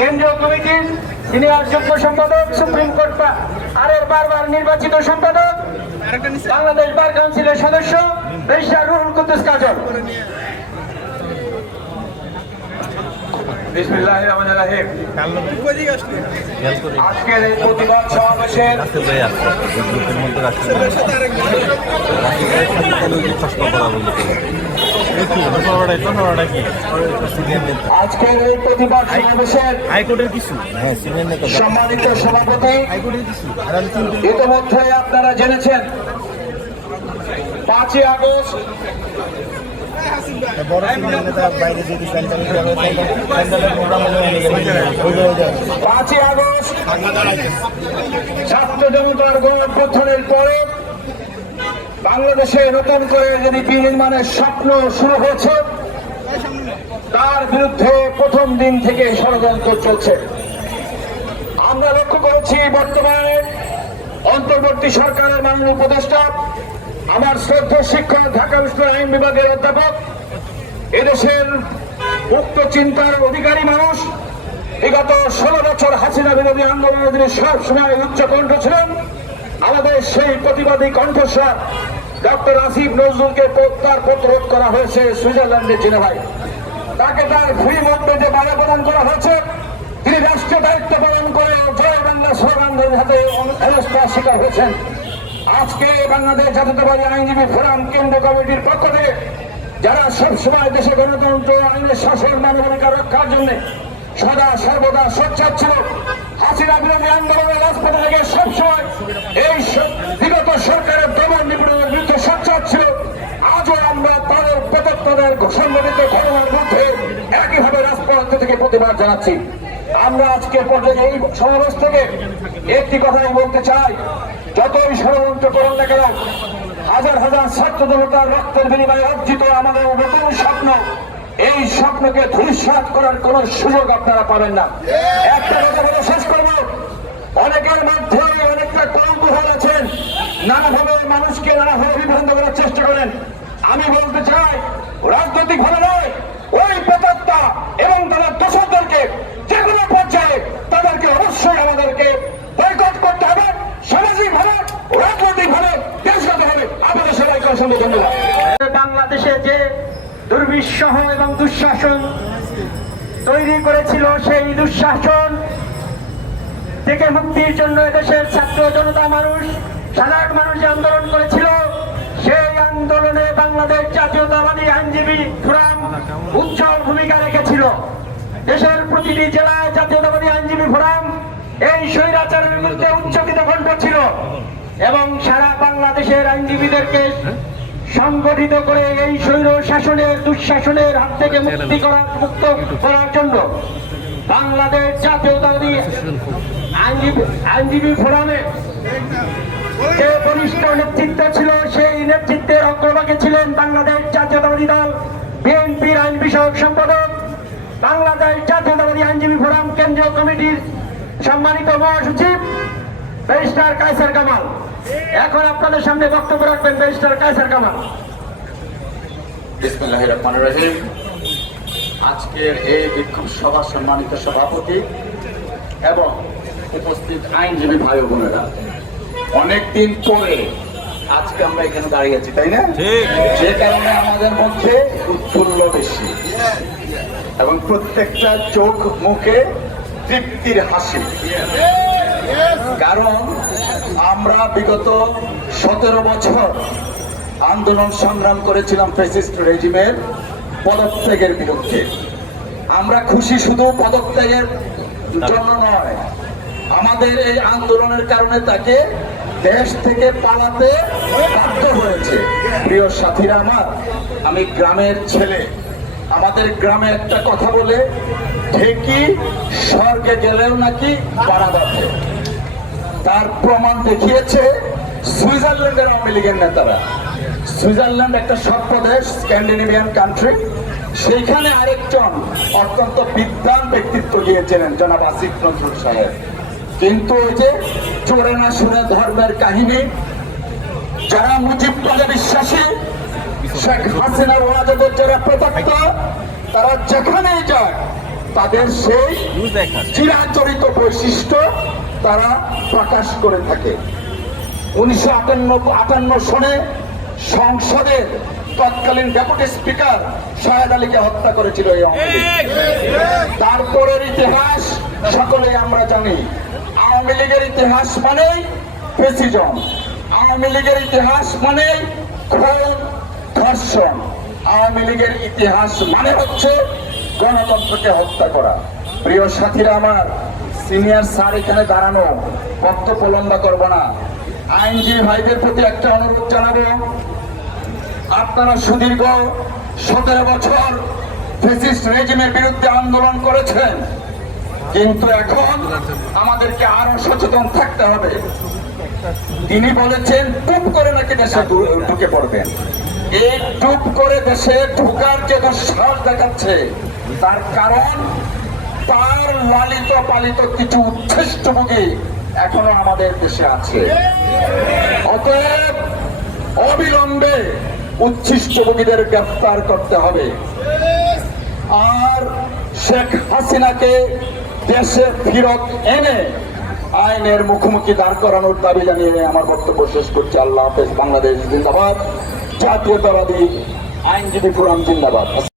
কেন্দ্রীয় কমিটির সিনিয়র যুগ্ম সম্পাদক, সুপ্রিম কোর্ট আরের বারবার নির্বাচিত সম্পাদক, বাংলাদেশ বার কাউন্সিলের সদস্য ব্যারিস্টার রুহুল কুদ্দুস কাজল। বিসমিল্লাহির রহমানির রহিম। আজকের এই প্রতিবাদ সমাবেশের আজকের এই প্রতিবাদ সমাবেশের হাইকোর্টের কিছু সম্মানিত সভাপতি, ইতিমধ্যে আপনারা জেনেছেন 5ই আগস্ট ছাত্র জনতার গণঅভ্যুত্থানের পরে বাংলাদেশে নতুন করে যদি বিনির্মাণের স্বপ্ন শুরু হয়েছে, তার বিরুদ্ধে প্রথম দিন থেকে ষড়যন্ত্র চলছে। আমরা লক্ষ্য করেছি বর্তমানে অন্তর্বর্তী সরকারের মাননীয় উপদেষ্টা, আমার শ্রদ্ধা শিক্ষক, ঢাকা বিশ্ববিদ্যালয় আইন বিভাগের অধ্যাপক, এদেশের মুক্ত চিন্তার অধিকারী মানুষ, বিগত 16 বছর হাসিনা বিরোধী আন্দোলনের দিনে সবসময় উচ্চ কণ্ঠ ছিলেন। আমাদের সেই প্রতিবাদী কণ্ঠস্বর ডক্টর আসিফ নজরুলকে প্রত্যাহার প্রতিরোধ করা হয়েছে সুইজারল্যান্ডের জেনেভায়। তাকে তার ফ্রি মুভমেন্টে বাধা প্রদান করা হয়েছে। তিনি রাষ্ট্রীয় দায়িত্ব পালন করে জয় বাংলা স্লোগানের হাতে হেনস্থার শিকার হয়েছেন। আজকে বাংলাদেশ জাতীয়তাবাদী আইনজীবী ফোরাম কেন্দ্রীয় কমিটির পক্ষ থেকে যারা সবসময় দেশে গণতন্ত্র, আইনের শাসন, মানবাধিকার রক্ষার জন্য সদা সর্বদা সোচ্চার ছিল, হাসিনা বিরোধী আন্দোলনের রাজপথে থেকে সবসময় এই বিগত সরকারের দমন নিপীড়নের বিরুদ্ধে সোচ্চার ছিল, আজও আমরা তাদের প্রত্যেকের সংঘটিত ঘটনার বিরুদ্ধে একইভাবে রাজপথ থেকে প্রতিবাদ জানাচ্ছি। আমরা আজকে পর্যায়ে এই সমাবেশ থেকে একটি কথাই বলতে চাই, যতই ষড়যন্ত্র করুন না কেন, হাজার হাজার ছাত্র জনতার রক্তের বিনিময়ে অর্জিত আমাদের নতুন স্বপ্ন, এই স্বপ্নকে ধূলিসাৎ করার কোন সুযোগ আপনারা পাবেন না। একটা কথা বলে শেষ করব, অনেকের মধ্যে অনেকটা কৌতূহল আছেন, নানাভাবে মানুষকে নানাভাবে বিভ্রান্ত করার চেষ্টা করেন। আমি বলতে চাই, রাজনৈতিক ভাবে নয়, ওই প্রেতাত্মা এবং তাদের দোষরদেরকে যে কোনো পর্যায়ে তাদেরকে অবশ্যই আমাদেরকে বয়কট করতে হবে, সামাজিক ভাবে, রাজনৈতিক ভাবে, দেশগত ভাবে। আপনাদের সবাইকে অসংখ্য ধন্যবাদ। বাংলাদেশে যে দুর্বিষহ এবং দুঃশাসন তৈরি করেছিল, সেই দুঃশাসন থেকে মুক্তির জন্য এদেশের ছাত্র জনতা মানুষ, সাধারণ মানুষ যে আন্দোলন করেছিল, সেই আন্দোলনে বাংলাদেশ জাতীয়তাবাদী আইনজীবী ফোরাম উজ্জ্বল ভূমিকা রেখেছিল। দেশের প্রতিটি জেলায় জাতীয়তাবাদী আইনজীবী ফোরাম এই স্বৈরাচারের বিরুদ্ধে উচ্চকিত কণ্ঠ ছিল এবং সারা বাংলাদেশের আইনজীবীদেরকে সংগঠিত করে এই স্বৈর শাসনের, দুঃশাসনের হাত থেকে মুক্ত করার জন্য বাংলাদেশ জাতীয়তাবাদী আইনজীবী ফোরামে যে বরিষ্ঠ নেতৃত্ব ছিল, সেই নেতৃত্বের অগ্রভাগে ছিলেন বাংলাদেশ জাতীয়তাবাদী দল বিএনপির আইন বিষয়ক সম্পাদক, বাংলাদেশ জাতীয়তাবাদী আইনজীবী ফোরাম কেন্দ্রীয় কমিটির সম্মানিত মহাসচিব ব্যারিস্টার কায়সার কামাল। এখন আপনাদের সামনে বক্তব্য রাখবেন ব্যারিস্টার কায়সার কামাল। বিসমিল্লাহির রহমানির রহিম। আজকের এই বিক্ষোভ সভার সম্মানিত সভাপতি এবং উপস্থিত আইনজীবী ভাই বোনেরা, অনেকদিন পরে আজকে আমরা এখানে দাঁড়িয়েছি, তাই না? যে কারণে আমাদের মধ্যে উৎফুল্ল বেশি এবং প্রত্যেকটা চোখ মুখে তৃপ্তির হাসি। কারণ আমরা বিগত 17 বছর আন্দোলন সংগ্রাম করেছিলাম ফ্যাসিস্ট রেজিমের পদত্যাগের বিরুদ্ধে। আমরা খুশি শুধু পদত্যাগের জন্য নয়, আমাদের এই আন্দোলনের কারণে তাকে দেশ থেকে পালাতে বাধ্য হয়েছে। প্রিয় সাথীরা আমার, আমি গ্রামের ছেলে। আমাদের গ্রামে একটা কথা বলে, ঢেকি স্বর্গে গেলেও নাকি পাড়া বাঁধে। তার প্রমাণ দেখিয়েছে সুইজারল্যান্ডের আওয়ামী লীগের নেতারা। সুইজারল্যান্ড একটা সভ্য দেশ, স্ক্যান্ডিনেভিয়ান কান্ট্রি। সেইখানে আরেকজন অত্যন্ত বিদ্বান ব্যক্তিত্ব গিয়েছিলেন, জনাব আসিফ নজরুল সাহেব। কিন্তু ওই যে চোরে না শুনে ধর্মের কাহিনী, যারা মুজিববাদে বিশ্বাসী, শেখ হাসিনার ওয়াজেদের যারা প্রত্যক্ষ, তারা যেখানেই যায় তাদের সেই চিরাচরিত বৈশিষ্ট্য তারা প্রকাশ করে থাকে। 1958 সনে সংসদের তৎকালীন ডেপুটি স্পিকার শাহেদ আলীকে হত্যা করেছিল এই আওয়ামী লীগ। তারপরের ইতিহাস সকলেই আমরা জানি। আওয়ামী লীগের ইতিহাস মানেই ফ্যাসিজম, আওয়ামী লীগের ইতিহাস মানেই খুন ধর্ষণ, আওয়ামী লীগের ইতিহাস মানে হচ্ছে গণতন্ত্রকে হত্যা করা। প্রিয় সাথীরা আমার, সিনিয়র স্যার এখানে দাঁড়ানো, বক্তব্য লম্বা করব না। আইনজীবী ভাইদের প্রতি একটা অনুরোধ জানাবো, আপনারা সুদীর্ঘ 17 বছর ফ্যাসিস্ট রেজিমের বিরুদ্ধে আন্দোলন করেছেন, কিন্তু এখন আমাদেরকে আরো সচেতন থাকতে হবে। তিনি বলেছেন টুপ করে নাকি দেশে ঢুকে পড়বেন। এই টুপ করে দেশে ঢুকার যে দুঃসাহস দেখাচ্ছে, তার কারণ তার লালিত পালিত কিছু উচ্ছিষ্টভোগী এখনো আমাদের দেশে আছে। অতএব অবিলম্বে উচ্ছিষ্টভোগীদের গ্রেফতার করতে হবে আর শেখ হাসিনাকে দেশে ফিরত এনে আইনের মুখোমুখি দাঁড় করানোর দাবি জানিয়ে আমার বক্তব্য শেষ করছি। আল্লাহ হাফেজ। বাংলাদেশ জিন্দাবাদ। জাতীয়তাবাদী আইনজীবী ফোরাম জিন্দাবাদ।